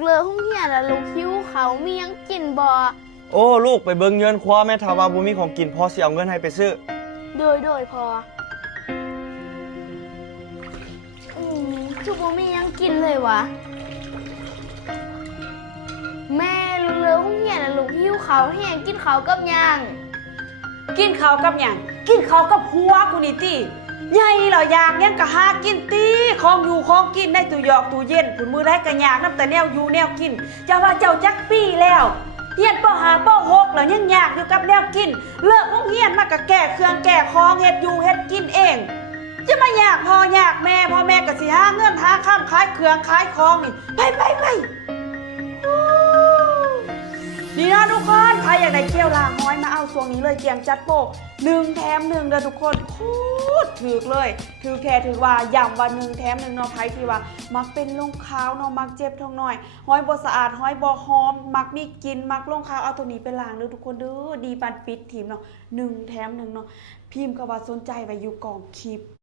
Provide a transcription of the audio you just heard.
กเลยห้องเฮียนแล้วลูกหิวเขามียังกินบ่โอ้ลูกไปเบิ่งเงินคว้าแม่ถามว่าบ่มีของกินพอสิเอาเงินให้ไปซื้อโดยพอคือบ่มียังกินเลยวะแม่ลูกเลยห้องเฮียนแล้วลูกหิวเขาแห้งกินเขากับยังกินเขากับหยังกินเขากับหัวกูนี่ติใหญ่เหรออยากยังกะหากินตีของอยู่ของกินได้ตู้หยอกตู้เย็นผุนมือได้กะยากน้ำแต่แนวอยู่แนวกินจะว่าเจ้าจักปี้แล้วเฮียนป.5 ป.6แล้วยังยากอยู่กับแนวกินเลิกโรงเรียนมากะแก่เครื่องแก่ของเฮ็ดอยู่เฮ็ดกินเองจะมาอยากพ่ออยากแม่พ่อแม่ก็สิหาเงินหาข้ามขายเครื่องขายของนี่ไปนี่นะทุกคนใครอยากได้เคี่ยวลาห้อยมาเอาช่วงนี้เลยเกียงจัดโปก1 แถม 1เด้อทุกคนโคตรถูกเลยถือแค่ถือว่าย้ำว่า1 แถม 1เนาะไผที่ว่ามักเป็นลงขาวเนาะมักเจ็บท้องน้อยห้อยบ่สะอาดห้อยบ่หอมมักมีกลิ่นมักลงขาวเอาตัวนี้ไปล้างเด้อทุกคนเด้อดีปานปิดทีมเนาะ1 แถม 1เนาะพิมพ์คำว่าสนใจไว้อยู่กล่องคลิป